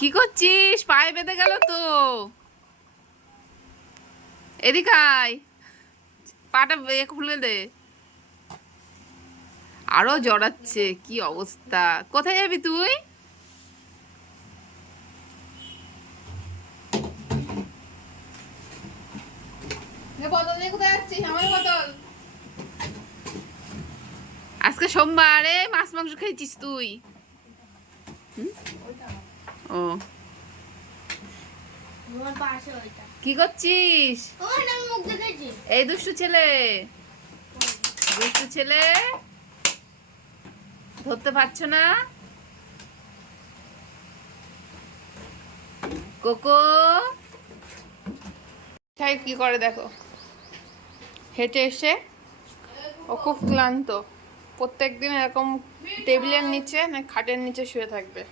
কি করছিস? পায়ে বেঁধে গেল তো। এদিকে আয়। পাটা খুলে দে। আরও জড়াচ্ছে কি অবস্থা? কোথায় যাবি তুই? আজকে সোমবারে মাছ মাংস খেয়েছিস তুই? হুম? ও। কি করছিস? এই দুষ্টু ছেলে। দুষ্টু ছেলে। ধরতে পারছ না? কোকো। তাই কি করে দেখো? হেঁটে এসে ও খুব ক্লান্ত। প্রত্যেক দিন এরকম টেবিলের নিচে না খাটের নিচে শুয়ে থাকবে।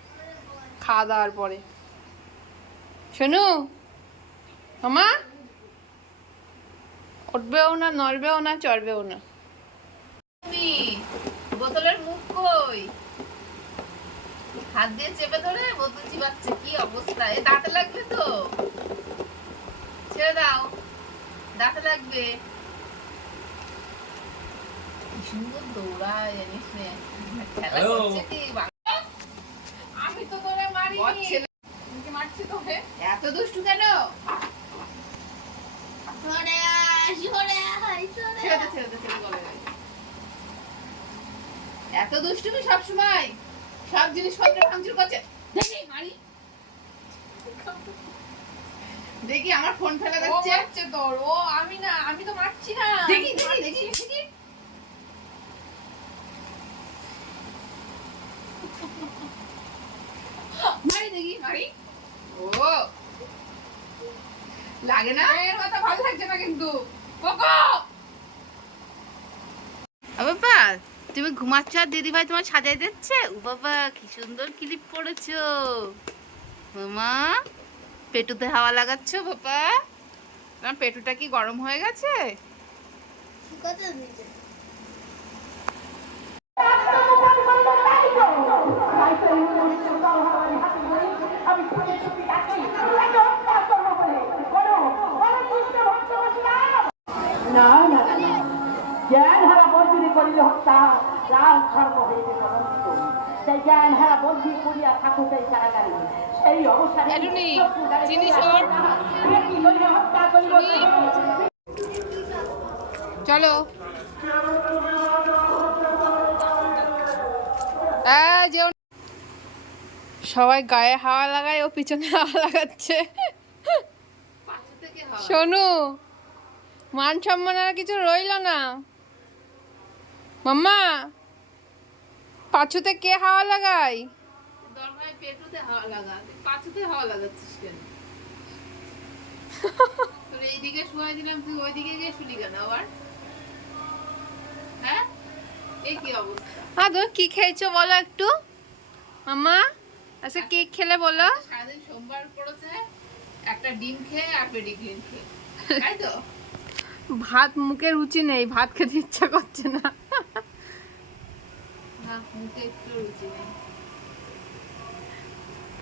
খাওয়া দাওয়ার পরে। শোনু? মামা? উঠবেও না নড়বেও না চড়বেও না। বোতলের মুখ কই? হাত দিয়ে চেপে ধরে বোতল চিবাচ্ছে কি অবস্থা? এ দাঁতে লাগবে তো। ছেড়ে দাও দাঁতে লাগবে। কি সুন্দর দৌড়ায় জানিস নে। খেলা করছে কি আমি তো তোরে মারিনি কি মারছি তোকে এত দুষ্টু কেন। এত দুষ্টুমি সব সময় সব জিনিসপত্র ভাঙচুর করছে। দেখি মারি। দেখি আমার ফোন ফেলে যাচ্ছে তোর। ও আমি না আমি তো মারছি না। দেখি দেখি দেখি। ও। লাগে না? এর কথা ভালো লাগছে না কিন্তু। কোকো! বাবা তুমি ঘুমাচ্ছ আর দিদি ভাই তোমার সাজাই দিচ্ছে? ও বাবা কি সুন্দর ক্লিপ পড়েছো। মামা পেটুতে হাওয়া লাগাচ্ছ বাবা? তোমার পেটুটা কি গরম হয়ে গেছে কত নিচে না না না জ্ঞান হারা বন্দিনী করিলে হত্যা রাজ ধর্ম হইতে সেই জ্ঞান হারা বন্দি করিয়া থাকুক এই কারাগারে সেই লইয়া হত্যা করিব চলো। সবাই গায়ে হাওয়া লাগায় ও পিছনে হাওয়া লাগাচ্ছে। শোনু মান সম্মান আর কিছু রইল না। মাম্মা পাছুতে কে হাওয়া লাগায়? পেটুতে হাওয়া লাগা পাছুতে হাওয়া লাগাচ্ছিস কেন? তোর এইদিকে দিলাম তুই ওইদিকে গিয়ে শুলি কেন আবার? হ্যাঁ? এই কি অবস্থা? হ্যাঁ তুমি কি খেয়েছো বলো একটু? মাম্মা আচ্ছা কেক খেলে বলো। সারাদিন সোমবার পড়েছে একটা ডিম খেয়ে আর পেডিগ্রিন খেয়ে। তাই তো? ভাত মুখে রুচি নেই ভাত খেতে ইচ্ছা করছে না না মুখে একটু রুচি নেই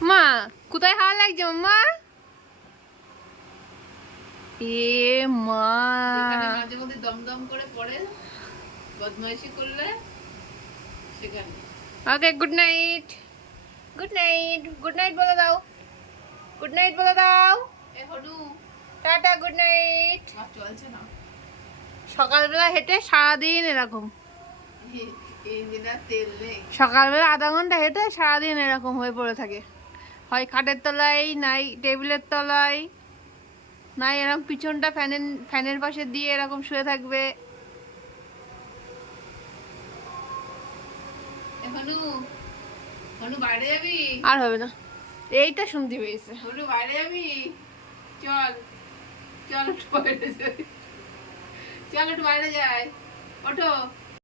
মা কোথায় হাওয়া লাগছে মাম্মা? এ মা। মাঝে মধ্যে দমদম করে পড়ে বদমাইশি করলে সেখানে। Okay good night. Good night good night বলে দাও। গুড নাইট বলে দাও। এ হডু টাটা গুড নাইট। চলছে না। সকালবেলা হেঁটে সারাদিন এরকম। সকালবেলা আধা ঘণ্টা হেঁটে সারাদিন এরকম হয়ে পড়ে থাকে। হয় খাটের তলায় নাই টেবিলের তলায় নাই এরকম পিছনটা ফ্যানের ফ্যানের পাশে দিয়ে এরকম শুয়ে থাকবে। আর হবে না। এইটা শুনতে পেয়েছে। বাইরে যাবি? চল চল একটু বাইরে যাই। চল একটু বাইরে যাই। ওঠো।